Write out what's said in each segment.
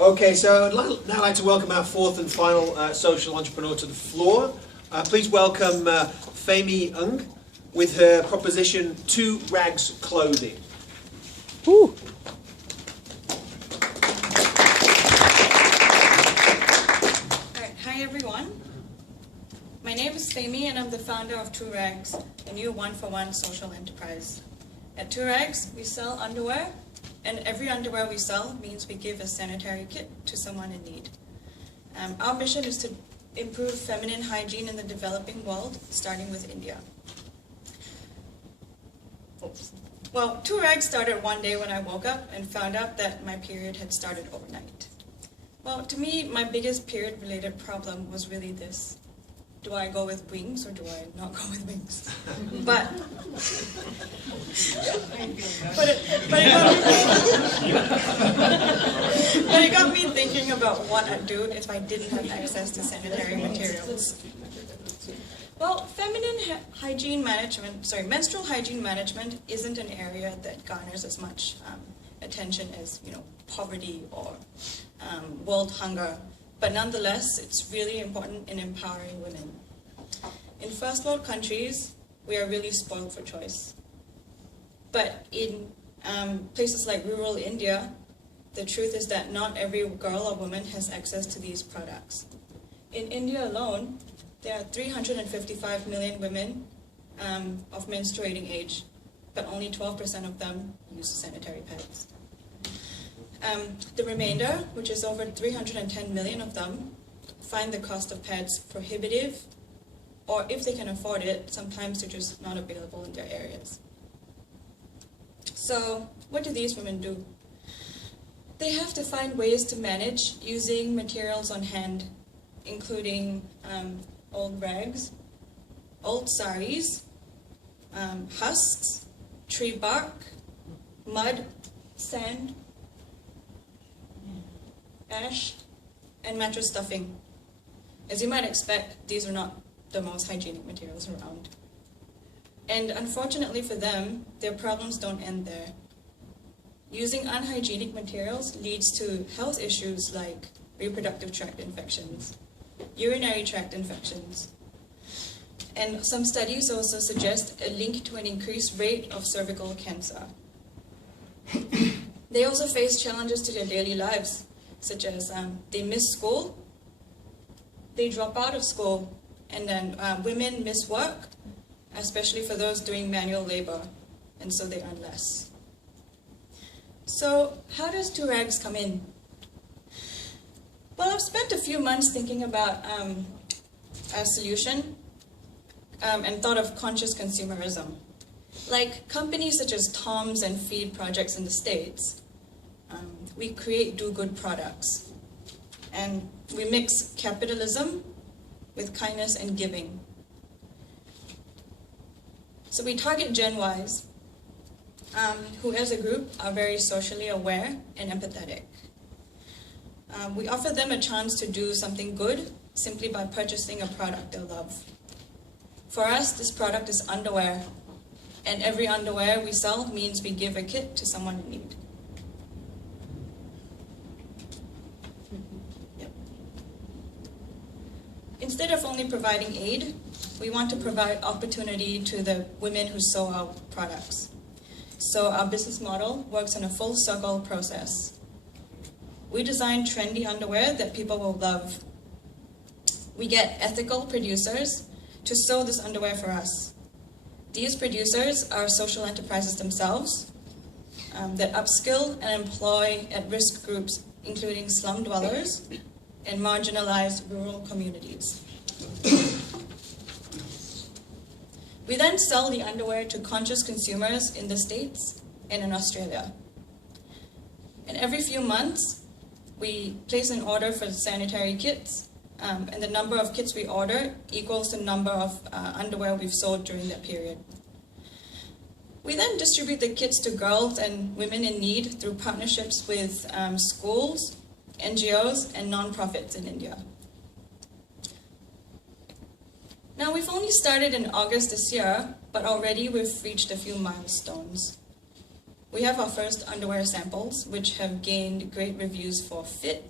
Okay, so I'd now like to welcome our fourth and final social entrepreneur to the floor. Please welcome Femi Ng with her proposition, 2 Rags Clothing. Woo. Alright, hi everyone. My name is Femi and I'm the founder of 2 Rags, a new one-for-one social enterprise. At 2 Rags, we sell underwear, and every underwear we sell means we give a sanitary kit to someone in need. Our mission is to improve feminine hygiene in the developing world, starting with India. Oops. Well, 2 Rags started one day when I woke up and found out that my period had started overnight. Well, to me, my biggest period-related problem was really this. Do I go with wings or do I not go with wings? But it got me thinking about what I'd do if I didn't have access to sanitary materials. Well, menstrual hygiene management isn't an area that garners as much attention as, poverty or world hunger. But nonetheless, it's really important in empowering women. In first world countries, we are really spoiled for choice. But in places like rural India, the truth is that not every girl or woman has access to these products. In India alone, there are 355 million women of menstruating age, but only 12% of them use sanitary pads. The remainder, which is over 310 million of them, find the cost of pads prohibitive, or if they can afford it, sometimes they're just not available in their areas. So, what do these women do? They have to find ways to manage using materials on hand, including old rags, old saris, husks, tree bark, mud, sand, ash, and mattress stuffing. As you might expect, these are not the most hygienic materials around. And unfortunately for them, their problems don't end there. Using unhygienic materials leads to health issues like reproductive tract infections, urinary tract infections, and some studies also suggest a link to an increased rate of cervical cancer. They also face challenges to their daily lives, such as they miss school, they drop out of school, and then women miss work, especially for those doing manual labor, and so they earn less. So how does 2 Rags come in? Well, I've spent a few months thinking about a solution and thought of conscious consumerism. Like companies such as Tom's and Feed projects in the States, we create do-good products. And we mix capitalism with kindness and giving. So we target Gen Ys, who as a group are very socially aware and empathetic. We offer them a chance to do something good simply by purchasing a product they love. For us, this product is underwear, and every underwear we sell means we give a kit to someone in need. Instead of only providing aid, we want to provide opportunity to the women who sew our products. So our business model works in a full circle process. We design trendy underwear that people will love. We get ethical producers to sew this underwear for us. These producers are social enterprises themselves that upskill and employ at-risk groups, including slum dwellers and marginalized rural communities. We then sell the underwear to conscious consumers in the States and in Australia. And every few months, we place an order for sanitary kits, and the number of kits we order equals the number of underwear we've sold during that period. We then distribute the kits to girls and women in need through partnerships with schools, NGOs, and nonprofits in India. Now, we've only started in August this year, but already we've reached a few milestones. We have our first underwear samples, which have gained great reviews for fit,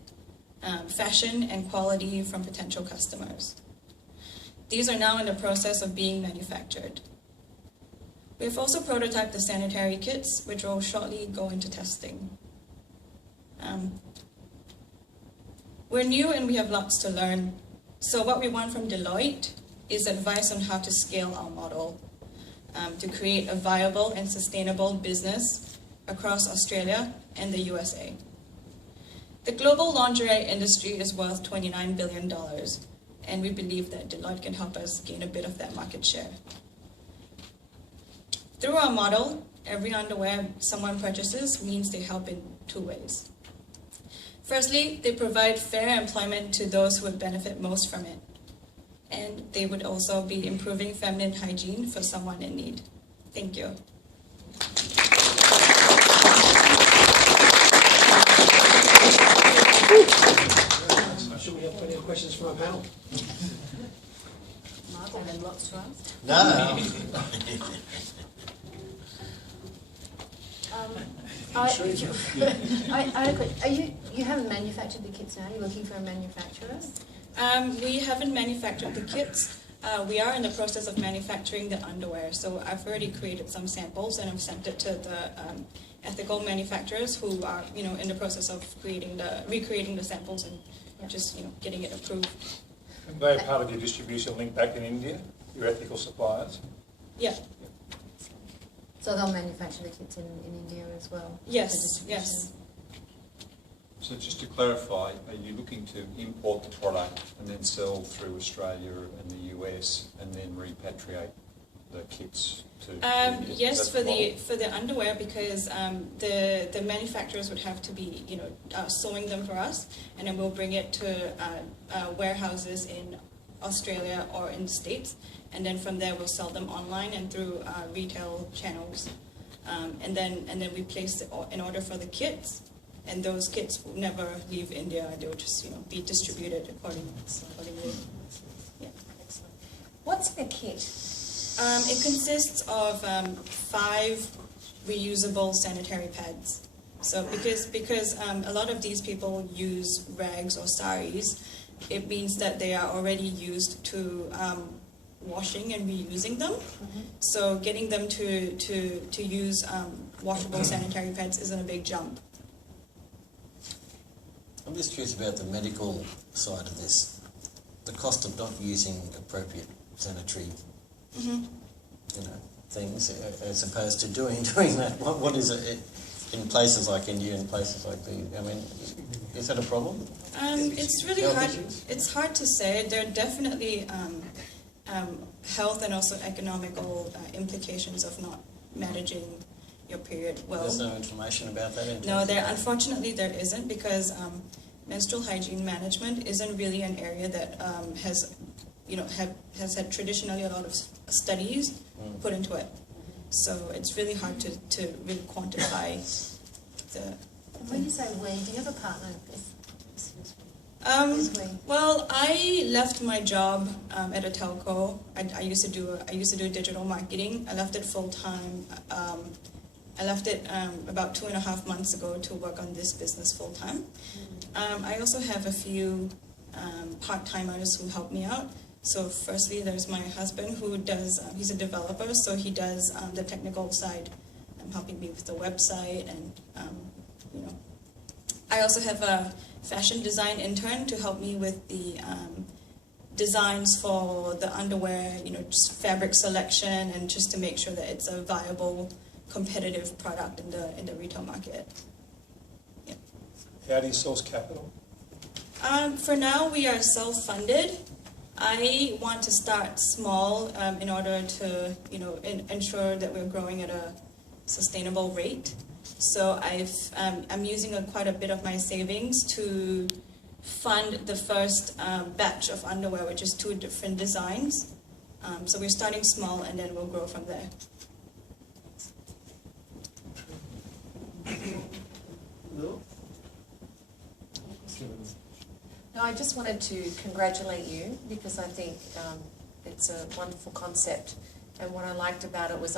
fashion, and quality from potential customers. These are now in the process of being manufactured. We have also prototyped the sanitary kits, which will shortly go into testing. We're new and we have lots to learn. So what we want from Deloitte is advice on how to scale our model to create a viable and sustainable business across Australia and the USA. The global lingerie industry is worth $29 billion, and we believe that Deloitte can help us gain a bit of that market share. Through our model, every underwear someone purchases means they help in two ways. Firstly, they provide fair employment to those who would benefit most from it. And they would also be improving feminine hygiene for someone in need. Thank you. I'm sure we have plenty of questions from our panel. Martin had lots to ask. No. I had a question. You haven't manufactured the kits now? You're looking for a manufacturer? We haven't manufactured the kits. We are in the process of manufacturing the underwear. So I've already created some samples and I've sent it to the ethical manufacturers who are, in the process of recreating the samples and just, getting it approved. And they are part of your distribution link back in India, your ethical suppliers? Yeah. So they'll manufacture the kits in India as well? Yes, yes. So just to clarify, are you looking to import the product and then sell through Australia and the US and then repatriate the kits to India? Yes, for the underwear, because the manufacturers would have to be sewing them for us, and then we'll bring it to warehouses in Australia or in the States, and then from there we'll sell them online and through retail channels, and then we place an order for the kits. And those kits will never leave India. They will just, be distributed accordingly. Yeah. Excellent. What's in a kit? It consists of 5 reusable sanitary pads. So because a lot of these people use rags or saris, it means that they are already used to washing and reusing them. Mm-hmm. So getting them to use washable sanitary pads isn't a big jump. I'm just curious about the medical side of this. The cost of not using appropriate sanitary, things, as opposed to doing that. What is it in places like India and places like is that a problem? It's really hard. It's hard to say. There are definitely health and also economical implications of not managing your period well. There's no information about that? No, unfortunately there isn't, because menstrual hygiene management isn't really an area that has had traditionally a lot of studies put into it. So it's really hard to really quantify the... When you say we, do you have a partner? Well, I left my job at a telco. I used to do digital marketing. I left it full time. I left it about 2.5 months ago to work on this business full time. I also have a few part-timers who help me out. So firstly, there's my husband who does, he's a developer, so he does the technical side, helping me with the website, and I also have a fashion design intern to help me with the designs for the underwear, just fabric selection, and just to make sure that it's a viable, competitive product in the retail market. Yeah. How do you source capital? For now, we are self-funded. I want to start small in order to, ensure that we're growing at a sustainable rate. So I'm using quite a bit of my savings to fund the first batch of underwear, which is 2 different designs. So we're starting small, and then we'll grow from there. No? No, I just wanted to congratulate you, because I think it's a wonderful concept, and what I liked about it was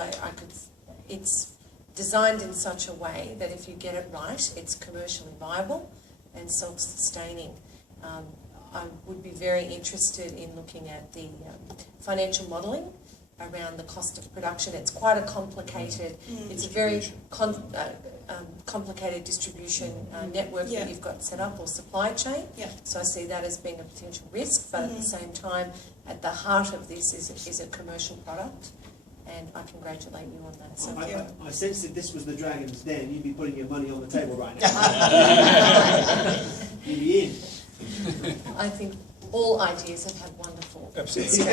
designed in such a way that if you get it right, it's commercially viable and self-sustaining. I would be very interested in looking at the financial modelling around the cost of production. It's quite a complicated, it's a very complicated distribution network that you've got set up, or supply chain. So I see that as being a potential risk, but at the same time, at the heart of this is a commercial product, and I congratulate you on that. So I sense if this was the Dragon's Den, you'd be putting your money on the table right now. You'd be in. I think all ideas have had wonderful. Absolutely.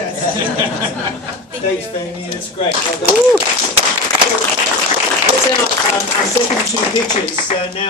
Thanks, Fanny. That's great. Well done. Let's end our second two pitches now.